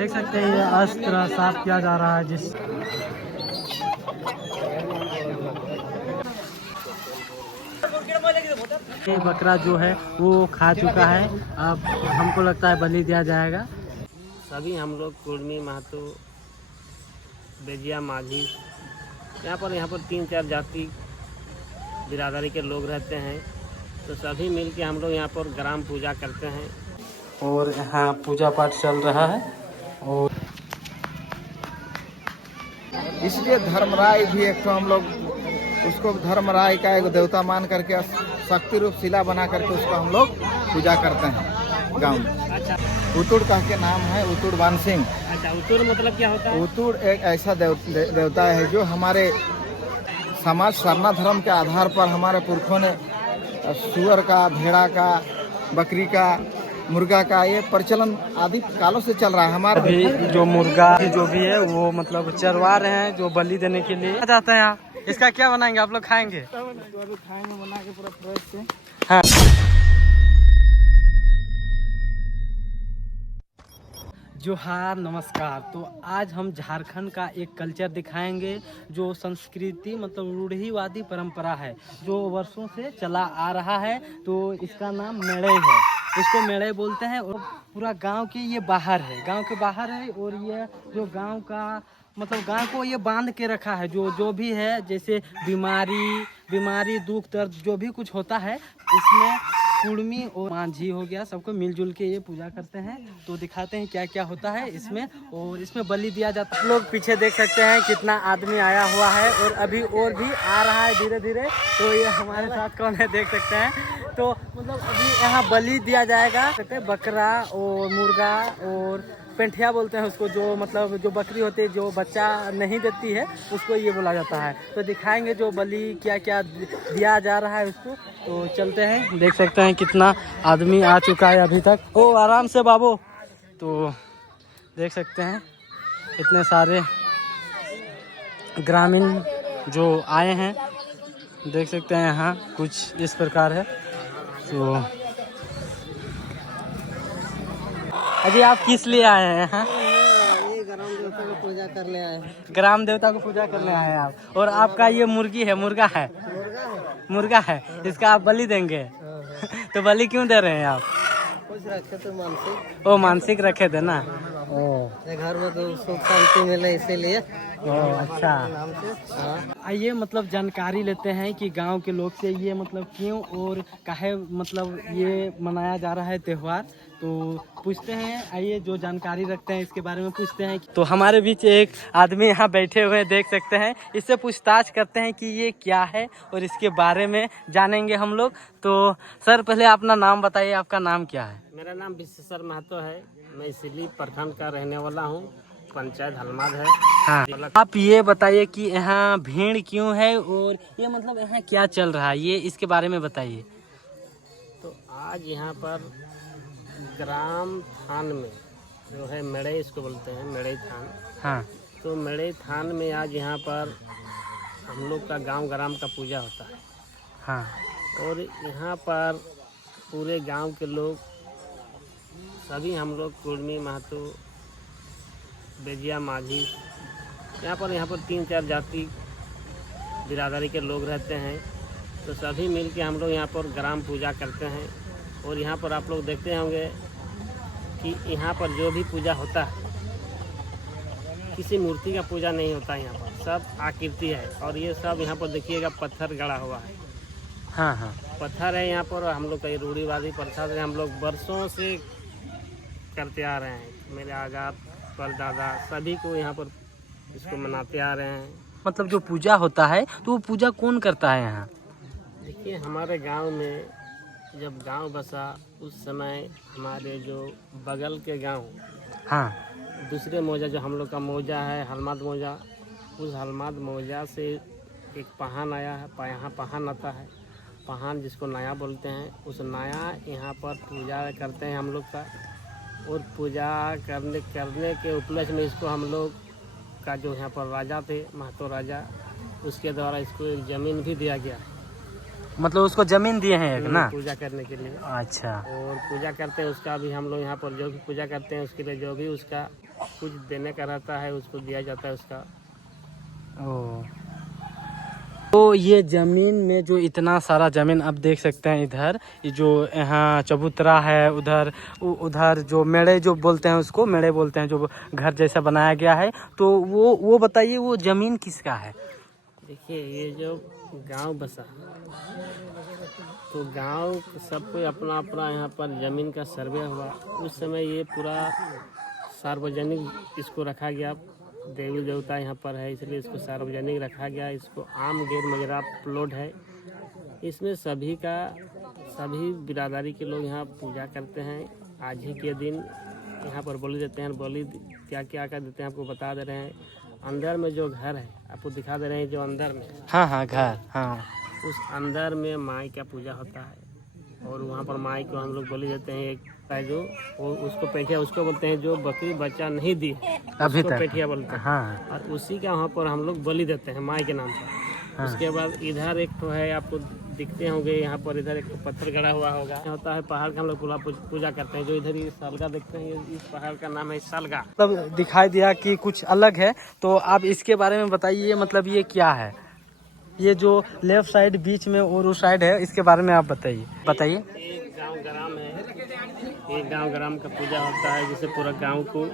देख सकते हैं ये अस्त्र साफ किया जा रहा है जिस ये बकरा जो है वो खा चुका है। अब हमको लगता है बलि दिया जाएगा। सभी हम लोग कुर्मी महतो बेजिया माझी यहाँ पर 3-4 जाति बिरादरी के लोग रहते हैं। तो सभी मिल के हम लोग यहाँ पर ग्राम पूजा करते हैं और यहाँ पूजा पाठ चल रहा है। और इसलिए धर्मराय भी एक तो हम लोग उसको धर्मराय का एक देवता मान करके शक्ति रूप शिला बना करके उसको हम लोग पूजा करते हैं गाँव में। अच्छा, उतुड़ कह के नाम है, उतुड़ बान सिंह। अच्छा, उतुड़ मतलब क्या होता है? उतुड़ एक ऐसा देवता है जो हमारे समाज सरना धर्म के आधार पर हमारे पुरखों ने सुअर का, भेड़ा का, बकरी का, मुर्गा का ये प्रचलन आदि कालों से चल रहा है। हमारे अभी जो मुर्गा जो भी है वो मतलब चरवा रहे हैं जो बलि देने के लिए जाते हैं। आप इसका क्या बनाएंगे? आप लोग खाएंगे? खाएंगे बना के पूरा फ्रेश से। हाँ। जोहार, नमस्कार। तो आज हम झारखंड का एक कल्चर दिखाएंगे जो संस्कृति मतलब रूढ़िवादी परंपरा है जो वर्षों से चला आ रहा है। तो इसका नाम मेड़े है, इसको मेड़े बोलते हैं। और पूरा गांव के ये बाहर है, गांव के बाहर है। और ये जो गांव का मतलब गांव को ये बांध के रखा है। जो भी है जैसे बीमारी दुख दर्द जो भी कुछ होता है इसमें कुर्मी और मांझी हो गया, सबको मिलजुल के ये पूजा करते हैं। तो दिखाते हैं क्या क्या होता है इसमें। और इसमें बलि दिया जाता है। आप लोग पीछे देख सकते हैं कितना आदमी आया हुआ है और अभी और भी आ रहा है धीरे धीरे। तो ये हमारे साथ कौन है देख सकते हैं। तो मतलब अभी यहाँ बलि दिया जाएगा। बकरा और मुर्गा और पेंठिया बोलते हैं उसको, जो मतलब जो बकरी होती है जो बच्चा नहीं देती है उसको ये बोला जाता है। तो दिखाएंगे जो बलि क्या क्या दिया जा रहा है उसको। तो चलते हैं, देख सकते हैं कितना आदमी आ चुका है अभी तक। ओ आराम से बाबू। तो देख सकते हैं इतने सारे ग्रामीण जो आए हैं, देख सकते हैं यहाँ कुछ इस प्रकार है। तो अजी आप किस लिए आए हैं यहाँ? ये ग्राम देवता को पूजा करने आए हैं। ग्राम देवता को पूजा करने आए हैं आप। और आपका ये मुर्गा है? मुर्गा है, इसका आप बलि देंगे? तो बलि क्यों दे रहे हैं आप? कुछ रखे तो मानसिक। ओ मानसिक रखे थे ना। ओ घर में तो सुख शांति मिले इसीलिए। अच्छा। नाम से आइए मतलब जानकारी लेते हैं कि गांव के लोग से ये मतलब क्यों और काहे मतलब ये मनाया जा रहा है त्यौहार। तो पूछते हैं, आइए जो जानकारी रखते हैं इसके बारे में पूछते हैं। तो हमारे बीच एक आदमी यहाँ बैठे हुए देख सकते हैं, इससे पूछताछ करते हैं कि ये क्या है और इसके बारे में जानेंगे हम लोग। तो सर पहले अपना नाम बताइए, आपका नाम क्या है? मेरा नाम विश्वेश्वर महतो है। मैं सिली प्रखंड का रहने वाला हूँ, पंचायत हलमाद है। हाँ, आप ये बताइए कि यहाँ भीड़ क्यों है और ये मतलब यहाँ क्या चल रहा है, ये इसके बारे में बताइए। तो आज यहाँ पर ग्राम थान में जो है मेड़े, इसको बोलते हैं मेड़े थान। हाँ। तो मेड़े थान में आज यहाँ पर हम लोग का गांव ग्राम का पूजा होता है। हाँ। और यहाँ पर पूरे गांव के लोग सभी हम लोग कुर्मी महतो बेजिया माझी यहाँ पर 3-4 जाति बिरादरी के लोग रहते हैं। तो सभी मिल के हम लोग यहाँ पर ग्राम पूजा करते हैं। और यहाँ पर आप लोग देखते होंगे कि यहाँ पर जो भी पूजा होता है किसी मूर्ति का पूजा नहीं होता है, यहाँ पर सब आकृति है। और ये सब यहाँ पर देखिएगा पत्थर गड़ा हुआ है। हाँ हाँ, पत्थर है यहाँ पर। हम लोग का ये रूढ़िवादी प्रथा है, हम लोग वर्षों से करते आ रहे हैं। मेरे आजाद परदादा सभी को यहाँ पर इसको मनाते आ रहे हैं। मतलब जो पूजा होता है तो वो पूजा कौन करता है यहाँ? देखिए हमारे गांव में जब गांव बसा उस समय हमारे जो बगल के गांव, हाँ, दूसरे मौजा जो हम लोग का मौजा है हलमाद मौजा, उस हलमाद मौजा से एक पहान आया है। यहाँ पहान आता है, पहान जिसको नया बोलते हैं। उस नया यहाँ पर पूजा करते हैं हम लोग का। और पूजा करने के उपलक्ष्य में इसको हम लोग का जो यहाँ पर राजा थे, महतो राजा, उसके द्वारा इसको एक ज़मीन भी दिया गया। मतलब उसको जमीन दिए हैं एक ना, पूजा करने के लिए। अच्छा। और पूजा करते हैं उसका भी हम लोग यहाँ पर जो भी पूजा करते हैं उसके लिए जो भी उसका कुछ देने का रहता है उसको दिया जाता है उसका। ओ, तो ये ज़मीन में जो इतना सारा ज़मीन आप देख सकते हैं इधर, ये जो यहाँ चबूतरा है, उधर उधर जो मेड़े जो बोलते हैं, उसको मेड़े बोलते हैं, जो घर जैसा बनाया गया है, तो वो बताइए वो ज़मीन किसका है? देखिए ये जो गांव बसा तो गांव सब कोई अपना अपना यहाँ पर ज़मीन का सर्वे हुआ। उस समय ये पूरा सार्वजनिक इसको रखा गया। देवी देवता यहाँ पर है इसलिए इसको सार्वजनिक रखा गया। इसको आम गैर मजरा प्लॉट है। इसमें सभी बिरादरी के लोग यहाँ पूजा करते हैं। आज ही के दिन यहाँ पर बलि देते हैं। बलि क्या क्या कर देते हैं आपको बता दे रहे हैं। अंदर में जो घर है आपको दिखा दे रहे हैं, जो अंदर में, हाँ हाँ घर, हाँ, उस अंदर में माई का पूजा होता है और वहाँ पर माई को हम लोग बलि देते हैं। एक है जो वो उसको पेठिया उसको बोलते हैं, जो बकरी बच्चा नहीं दी अभी तक पेठिया बोलते हैं। हाँ, और उसी का वहाँ पर हम लोग बलि देते हैं माई के नाम पर। हाँ। उसके बाद इधर एक तो है, आपको दिखते होंगे यहाँ पर, इधर एक तो पत्थर गड़ा हुआ होता है। पहाड़ का हम लोग पूरा पूजा करते हैं। जो इधर ये सालगा देखते हैं, इस पहाड़ का नाम है सालगा। मतलब दिखाई दिया कि कुछ अलग है, तो आप इसके बारे में बताइए, मतलब ये क्या है? ये जो लेफ्ट साइड बीच में और उस साइड है, इसके बारे में आप बताइए। एक गांव ग्राम है, एक गांव ग्राम का पूजा होता है, जिससे पूरा गांव को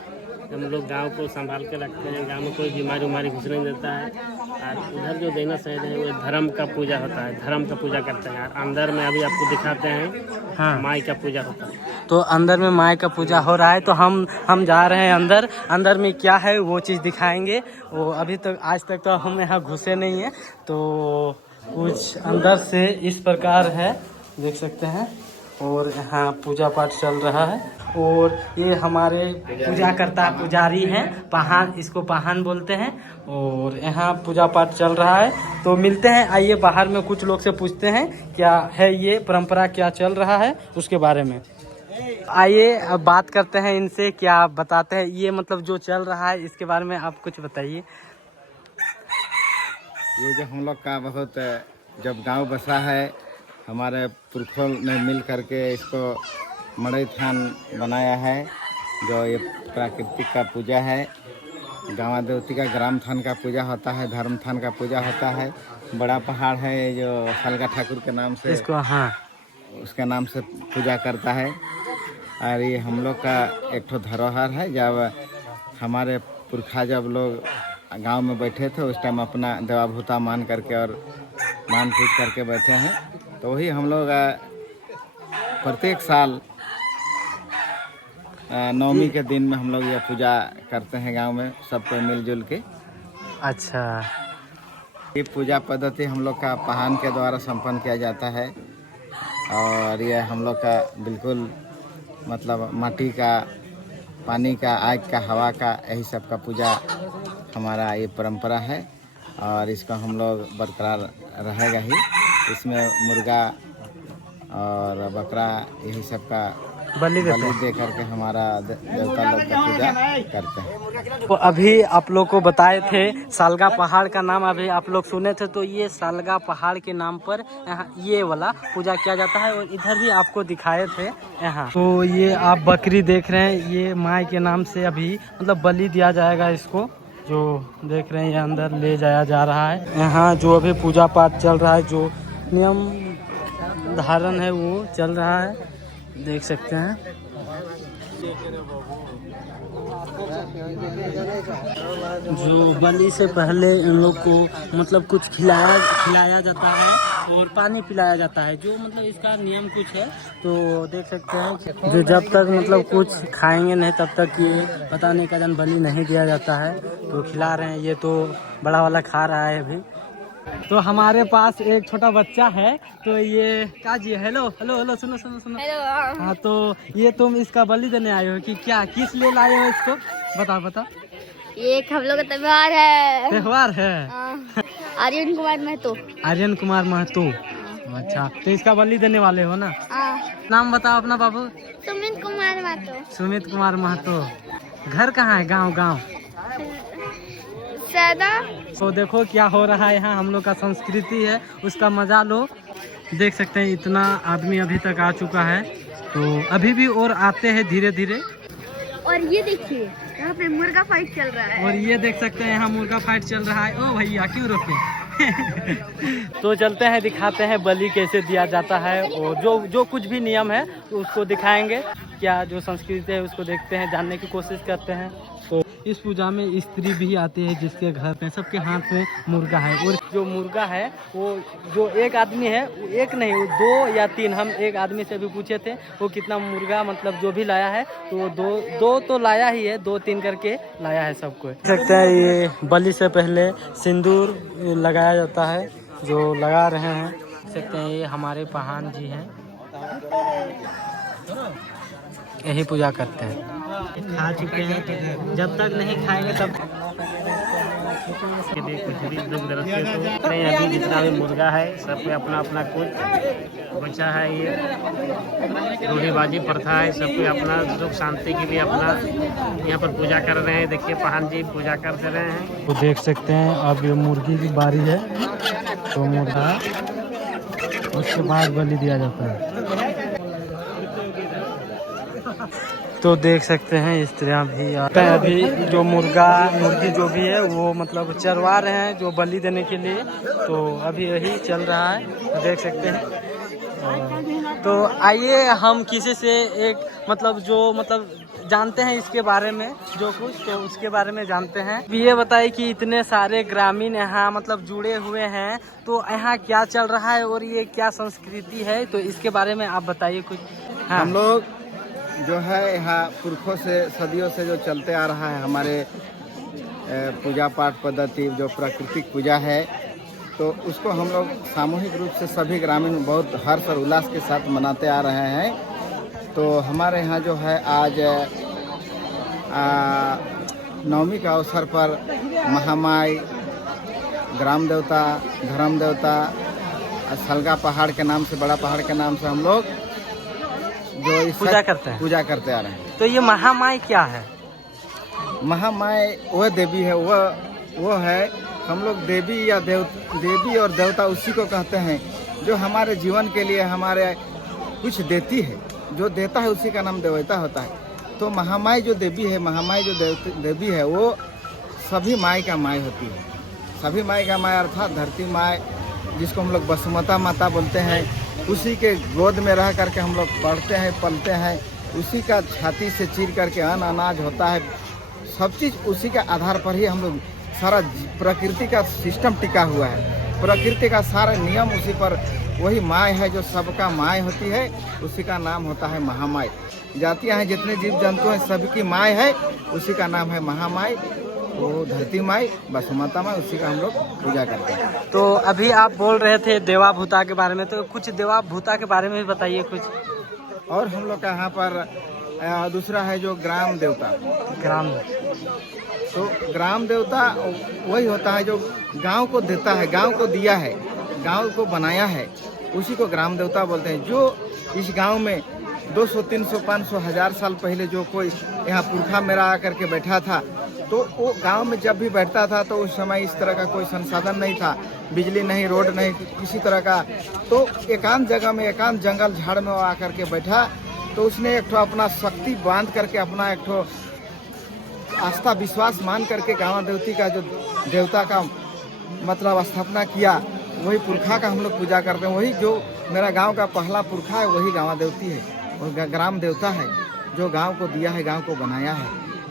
हम लोग गांव को संभाल के रखते हैं। गांव में कोई बीमारी उमारी घुस नहीं देता है। और उधर जो देना साइड है वो धर्म का पूजा होता है, धर्म का पूजा करते हैं। और अंदर में अभी आपको दिखाते हैं, हाँ, माई का पूजा होता है। तो अंदर में माई का पूजा हो रहा है, तो हम जा रहे हैं अंदर। अंदर में क्या है वो चीज़ दिखाएंगे। वो अभी तक आज तक तो हम यहाँ घुसे नहीं है, तो कुछ अंदर से इस प्रकार है, देख सकते हैं। और यहाँ पूजा पाठ चल रहा है। और ये हमारे पूजा करता पुजारी हैं, पहान, इसको पहान बोलते हैं। और यहाँ पूजा पाठ चल रहा है, तो मिलते हैं। आइए बाहर में कुछ लोग से पूछते हैं क्या है ये परंपरा, क्या चल रहा है उसके बारे में। आइए अब बात करते हैं इनसे, क्या आप बताते हैं ये मतलब जो चल रहा है इसके बारे में आप कुछ बताइए। ये जो हम लोग का बहुत जब गांव बसा है, हमारे पुरखों ने मिल करके इसको मड़ई थान बनाया है। जो ये प्राकृतिक का पूजा है, गाँव देवती का ग्राम थान का पूजा होता है, धर्म थान का पूजा होता है। बड़ा पहाड़ है जो सालगा ठाकुर के नाम से इसको, हाँ, उसके नाम से पूजा करता है। और ये हम लोग का एक ठो धरोहर है। जब हमारे पुरखा जब लोग गांव में बैठे थे, उस टाइम अपना देवाभूता मान करके और मान पूज करके बैठे हैं। तो वही हम लोग प्रत्येक साल नवमी के दिन में हम लोग यह पूजा करते हैं गांव में, सब कोई मिलजुल के। अच्छा, ये पूजा पद्धति हम लोग का पहान के द्वारा संपन्न किया जाता है। और यह हम लोग का बिल्कुल मतलब माटी का, पानी का, आग का, हवा का, यही सब का पूजा हमारा ये परंपरा है। और इसको हम लोग बरकरार रहेगा ही। इसमें मुर्गा और बकरा यही सब का बलि दे करके हमारा देवता लोग का पूजा करते हैं। तो अभी आप लोग को बताए थे सालगा पहाड़ का नाम, अभी आप लोग सुने थे, तो ये सालगा पहाड़ के नाम पर यहाँ ये वाला पूजा किया जाता है। और इधर भी आपको दिखाए थे यहाँ। तो ये आप बकरी देख रहे हैं, ये माई के नाम से अभी मतलब बलि दिया जाएगा। इसको जो देख रहे हैं ये अंदर ले जाया जा रहा है। यहाँ जो अभी पूजा पाठ चल रहा है, जो नियम धारण है वो चल रहा है, देख सकते हैं। जो बलि से पहले इन लोग को मतलब कुछ खिलाया जाता है और पानी पिलाया जाता है, जो मतलब इसका नियम कुछ है। तो देख सकते हैं जो जब तक मतलब कुछ खाएंगे नहीं तब तक ये पता नहीं का जन बलि नहीं दिया जाता है। तो खिला रहे हैं, ये तो बड़ा वाला खा रहा है अभी। तो हमारे पास एक छोटा बच्चा है, तो ये काजी, हेलो हेलो हेलो, सुनो सुनो सुनो। हेलो। हाँ, तो ये तुम इसका बलि देने आए हो कि क्या, किस लिए लाए हो इसको, बताओ बताओ। ये एक हम लोग का त्योहार है। त्योहार है। आर्यन कुमार महतो। आर्यन कुमार महतो, अच्छा, तो इसका बलि देने वाले हो ना। नाम बताओ अपना बाबू। सुमित कुमार महतो। सुमित कुमार महतो। घर कहाँ है? गांव गांव सदा। तो देखो क्या हो रहा है यहाँ, हम लोग का संस्कृति है, उसका मजा लो। देख सकते हैं इतना आदमी अभी तक आ चुका है, तो अभी भी और आते हैं धीरे धीरे। और ये देखिए यहाँ पे मुर्गा फाइट चल रहा है। और ये देख सकते हैं यहाँ मुर्गा फाइट चल रहा है। ओ भैया क्यों रोके? तो चलते हैं, दिखाते हैं बलि कैसे दिया जाता है और जो कुछ भी नियम है तो उसको दिखाएंगे। क्या जो संस्कृति है उसको देखते हैं, जानने की कोशिश करते हैं। तो इस पूजा में स्त्री भी आती है जिसके घर पे सबके हाथ में मुर्गा है। और जो मुर्गा है वो जो एक आदमी है, एक नहीं वो 2 या 3, हम एक आदमी से भी पूछे थे वो कितना मुर्गा मतलब जो भी लाया है तो वो दो तो लाया ही है, 2-3 करके लाया है सबको। देख सकते हैं ये बलि से पहले सिंदूर लगाया जाता है, जो लगा रहे हैं। देख सकते हैं ये हमारे पहान जी हैं, यही पूजा करते हैं। खा चुके हैं, जब तक नहीं खाएंगे तब के लिए कुछ भी दुख दर्द के तो नहीं। अभी जितना भी मुर्गा है सब पे अपना अपना कुछ बचा है। ये रूढ़ीबाजी प्रथा है, सब पे अपना सुख शांति के लिए अपना यहाँ पर पूजा कर रहे हैं। देखिए पहान जी पूजा कर दे रहे हैं। तो देख सकते हैं अब ये मुर्गी की बारी है, तो मुर्गा उसके बाद बलि दिया जाता है। तो देख सकते हैं स्त्रियां भी आते हैं। अभी जो मुर्गी जो भी है वो मतलब चरवा रहे हैं जो बलि देने के लिए, तो अभी यही चल रहा है, देख सकते हैं। तो आइए हम किसी से एक मतलब जानते हैं इसके बारे में जो कुछ, तो उसके बारे में जानते हैं। ये बताइए कि इतने सारे ग्रामीण यहाँ मतलब जुड़े हुए हैं, तो यहाँ क्या चल रहा है और ये क्या संस्कृति है, तो इसके बारे में आप बताइए कुछ। हाँ। हम लोग जो है यहाँ पुरखों से सदियों से जो चलते आ रहा है हमारे पूजा पाठ पद्धति जो प्राकृतिक पूजा है, तो उसको हम लोग सामूहिक रूप से सभी ग्रामीण बहुत हर्ष और उल्लास के साथ मनाते आ रहे हैं। तो हमारे यहाँ जो है आज नवमी का अवसर पर महामाई, ग्राम देवता, धर्म देवता, सलगा पहाड़ के नाम से, बड़ा पहाड़ के नाम से हम लोग जो इस पूजा करते आ रहे हैं। तो ये महामाई क्या है? महामाई वह देवी है, वो है हम लोग देवी या देवी और देवता उसी को कहते हैं जो हमारे जीवन के लिए हमारे कुछ देती है। जो देता है उसी का नाम देवता होता है। तो महामाई जो देवी है, महामाई जो देवी है, वो सभी माई का माई होती है। सभी माई का माई अर्थात धरती माई, जिसको हम लोग बसुमता माता बोलते हैं, उसी के गोद में रह करके हम लोग पढ़ते हैं, पलते हैं। उसी का छाती से चीर करके अन्न अनाज होता है। सब चीज़ उसी के आधार पर ही हम लोग, सारा प्रकृति का सिस्टम टिका हुआ है। प्रकृति का सारा नियम उसी पर, वही माय है जो सबका माय होती है, उसी का नाम होता है महामाई। जातियाँ हैं, जितने जीव जंतु हैं, सबकी माय है, उसी का नाम है महामाई। वो धरती माई, बसुमता माई, उसी का हम लोग पूजा करते हैं। तो अभी आप बोल रहे थे देवा भूता के बारे में, तो कुछ देवा भूता के बारे में भी बताइए कुछ। और हम लोग का यहाँ पर दूसरा है जो ग्राम देवता। तो ग्राम देवता वही होता है जो गांव को देता है, गांव को दिया है, गांव को बनाया है, उसी को ग्राम देवता बोलते हैं। जो इस गांव में 200, 300, 500, 1000 साल पहले जो कोई यहाँ पुरखा मेरा आकर के बैठा था, तो वो गांव में जब भी बैठता था तो उस समय इस तरह का कोई संसाधन नहीं था, बिजली नहीं, रोड नहीं, किसी तरह का। तो एकांत जगह में, एकांत जंगल झाड़ में वो आकर के बैठा, तो उसने एक ठो अपना शक्ति बांध करके, अपना एक ठो आस्था विश्वास मान करके गाँव देवती का जो देवता का मतलब स्थापना किया। वही पुरखा का हम लोग पूजा करते हैं। वही जो मेरा गाँव का पहला पुरखा है, वही गाँव देवती है, और ग्राम देवता है जो गाँव को दिया है, गाँव को बनाया है।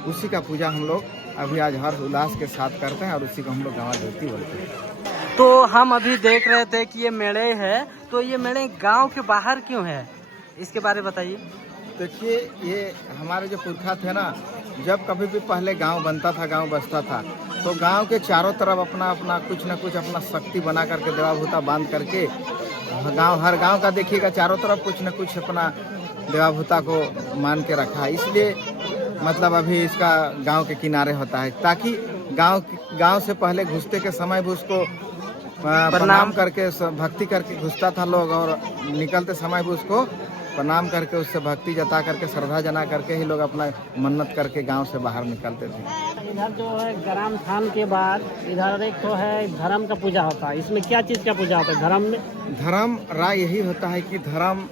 उसी का पूजा हम लोग अभी आज हर्ष उल्लास के साथ करते हैं, और उसी को हम लोग गाँव देवती बोलते हैं। तो हम अभी देख रहे थे कि ये मेले है, तो ये मेले गांव के बाहर क्यों है, इसके बारे में बताइए। देखिए, ये हमारे जो पुरखा थे ना, जब कभी भी पहले गांव बनता था, गांव बसता था, तो गांव के चारों तरफ अपना अपना कुछ न कुछ अपना शक्ति बना करके, देवाभूता बांध करके, गांव, हर गांव का देखिएगा चारों तरफ कुछ न कुछ अपना देवाभूता को मान के रखा है। इसलिए मतलब अभी इसका गांव के किनारे होता है, ताकि गांव से पहले घुसते के समय भी उसको प्रणाम करके, भक्ति करके घुसता था लोग, और निकलते समय भी उसको प्रणाम करके, उससे भक्ति जता करके, श्रद्धा जना करके ही लोग अपना मन्नत करके गांव से बाहर निकलते थे। इधर जो है ग्राम थान के बाद इधर एक तो है धर्म का पूजा होता है। इसमें क्या चीज़ का पूजा होता है धर्म में? धर्म राय यही होता है कि धर्म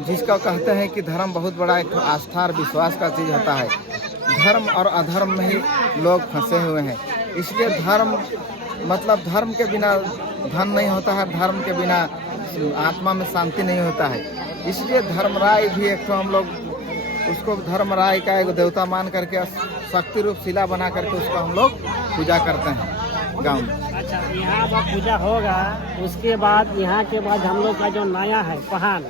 जिसका कहते हैं कि धर्म बहुत बड़ा एक ठो आस्था और विश्वास का चीज़ होता है। धर्म और अधर्म में ही लोग फंसे हुए हैं। इसलिए धर्म मतलब धर्म के बिना धन नहीं होता है, धर्म के बिना आत्मा में शांति नहीं होता है। इसलिए धर्मराय भी एक तो हम लोग उसको धर्मराय का एक देवता मान करके शक्ति रूप शिला बना करके उसको हम लोग पूजा करते हैं गांव में। अच्छा, यहाँ जब पूजा होगा उसके बाद यहाँ के बाद हम लोग का जो नया है पहाड़,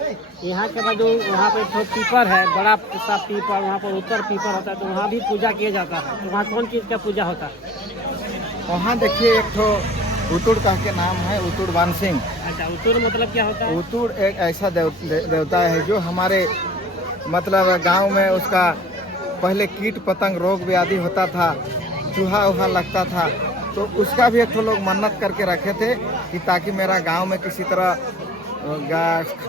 यहाँ के बाद जो वहाँ पे तो पीपर है, बड़ा सा पीपर, वहाँ पर उत्तर पीपर होता है, तो वहाँ भी पूजा किया जाता है। तो वहाँ कौन चीज़ का पूजा होता है? वहाँ देखिए एक तो उतुड़ कह के नाम है, उतुड़ बान सिंह। अच्छा, उत्तर मतलब क्या होता है? उतुड़ एक ऐसा देवता है जो हमारे मतलब गांव में उसका पहले कीट पतंग रोग व्याधि होता था, चूहा वूहा लगता था, तो उसका भी एक तो लोग मन्नत करके रखे थे कि ताकि मेरा गांव में किसी तरह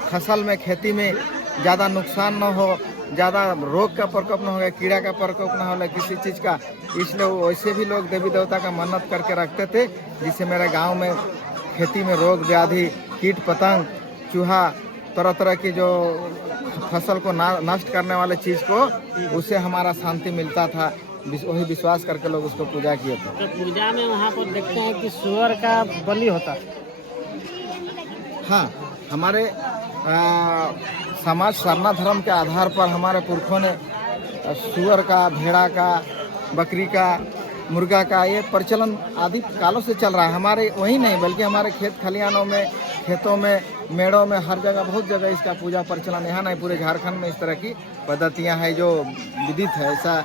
फसल में खेती में ज़्यादा नुकसान न हो, ज़्यादा रोग का प्रकोप न हो, कीड़ा का प्रकोप न हो किसी चीज़ का। इसलिए वैसे भी लोग देवी देवता का मन्नत करके रखते थे जिससे मेरे गांव में खेती में रोग व्याधि, कीट पतंग, चूहा, तरह तरह की जो फसल को नष्ट करने वाले चीज़ को उससे हमारा शांति मिलता था। वही विश्वास करके लोग उसको पूजा किए थे। तो पूजा में वहाँ पर देखते हैं कि सुअर का बलि होता है। हाँ, हमारे समाज सरना धर्म के आधार पर हमारे पुरखों ने सुअर का, भेड़ा का, बकरी का, मुर्गा का ये प्रचलन आदि कालों से चल रहा है। हमारे वही नहीं बल्कि हमारे खेत खलिहानों में, खेतों में, मेड़ों में, हर जगह बहुत जगह इसका पूजा प्रचलन, यहाँ नहीं पूरे झारखंड में इस तरह की पद्धतियाँ हैं जो विदित है ऐसा।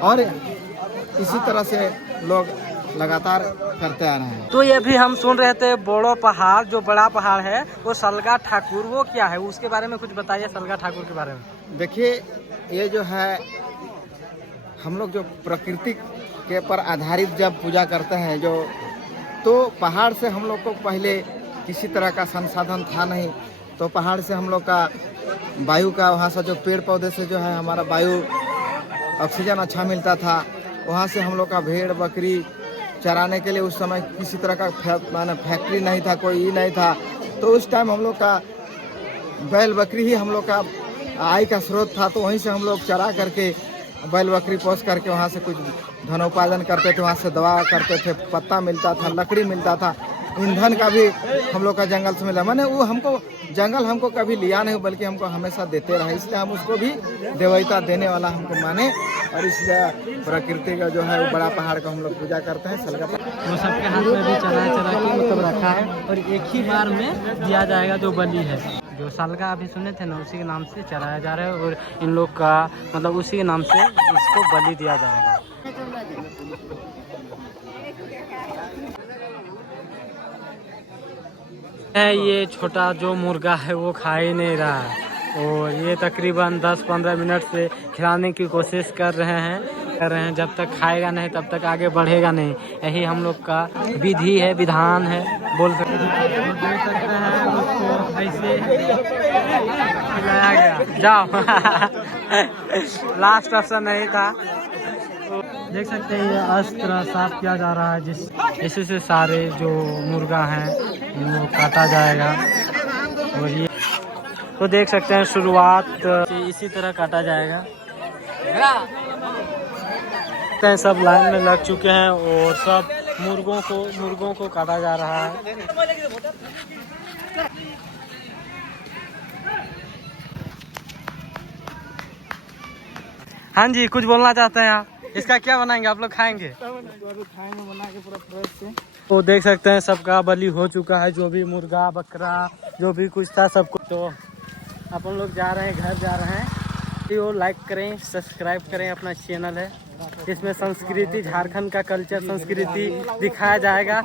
और इसी तरह से लोग लगातार करते आ रहे हैं। तो ये भी हम सुन रहे थे बड़ो पहाड़, जो बड़ा पहाड़ है वो सलगा ठाकुर, वो क्या है उसके बारे में कुछ बताइए, सलगा ठाकुर के बारे में। देखिए, ये जो है हम लोग जो प्रकृति के पर आधारित जब पूजा करते हैं जो, तो पहाड़ से हम लोग को पहले किसी तरह का संसाधन था नहीं, तो पहाड़ से हम लोग का वायु का, वहाँ से जो पेड़ पौधे से जो है हमारा वायु ऑक्सीजन अच्छा मिलता था। वहाँ से हम लोग का भेड़ बकरी चराने के लिए उस समय किसी तरह का माने फैक्ट्री नहीं था, कोई ये नहीं था, तो उस टाइम हम लोग का बैल बकरी ही हम लोग का आय का स्रोत था। तो वहीं से हम लोग चरा करके बैल बकरी पोस करके वहाँ से कुछ धनोपार्जन करते थे, वहाँ से दवा करते थे, पत्ता मिलता था, लकड़ी मिलता था, ईंधन का भी हम लोग का जंगल से मिला। मैंने वो हमको जंगल हमको कभी लिया नहीं बल्कि हमको हमेशा देते रहा, इसलिए हम उसको भी देवता देने वाला हमको माने। और इसलिए प्रकृति का जो है वो बड़ा पहाड़ का हम लोग पूजा करते हैं। सलगा वो सबके हाथ में भी चला के मतलब रखा है और एक ही बार में दिया जाएगा जो बलि है। जो सलगा अभी सुने थे ना, उसी के नाम से चलाया जा रहा है और इन लोग का मतलब उसी के नाम से इसको बलि दिया जाएगा। ये छोटा जो मुर्गा है वो खा ही नहीं रहा है और ये तकरीबन 10-15 मिनट से खिलाने की कोशिश कर रहे हैं। जब तक खाएगा नहीं तब तक आगे बढ़ेगा नहीं। यही हम लोग का विधि है, विधान है, बोल सकते हैं। देख सकते हैं उसको ऐसे खिलाया गया। जाओ लास्ट ऑप्शन नहीं था। देख सकते हैं ये अस्त्र साफ किया जा रहा है, इसी से सारे जो मुर्गा हैं वो काटा जाएगा। और ये तो देख सकते हैं शुरुआत इसी तरह काटा जाएगा। सब लाइन में लग चुके हैं और सब मुर्गों को काटा जा रहा है। हाँ जी, कुछ बोलना चाहते हैं आप? इसका क्या बनाएंगे आप लोग? खाएंगे बना के पूरा फ्रेश से। तो देख सकते हैं सबका बलि हो चुका है, जो भी मुर्गा बकरा जो भी कुछ था सबको। तो अपन लोग जा रहे हैं, घर जा रहे हैं। वीडियो लाइक करें, सब्सक्राइब करें, अपना चैनल है, इसमें संस्कृति, झारखंड का कल्चर, संस्कृति दिखाया जाएगा।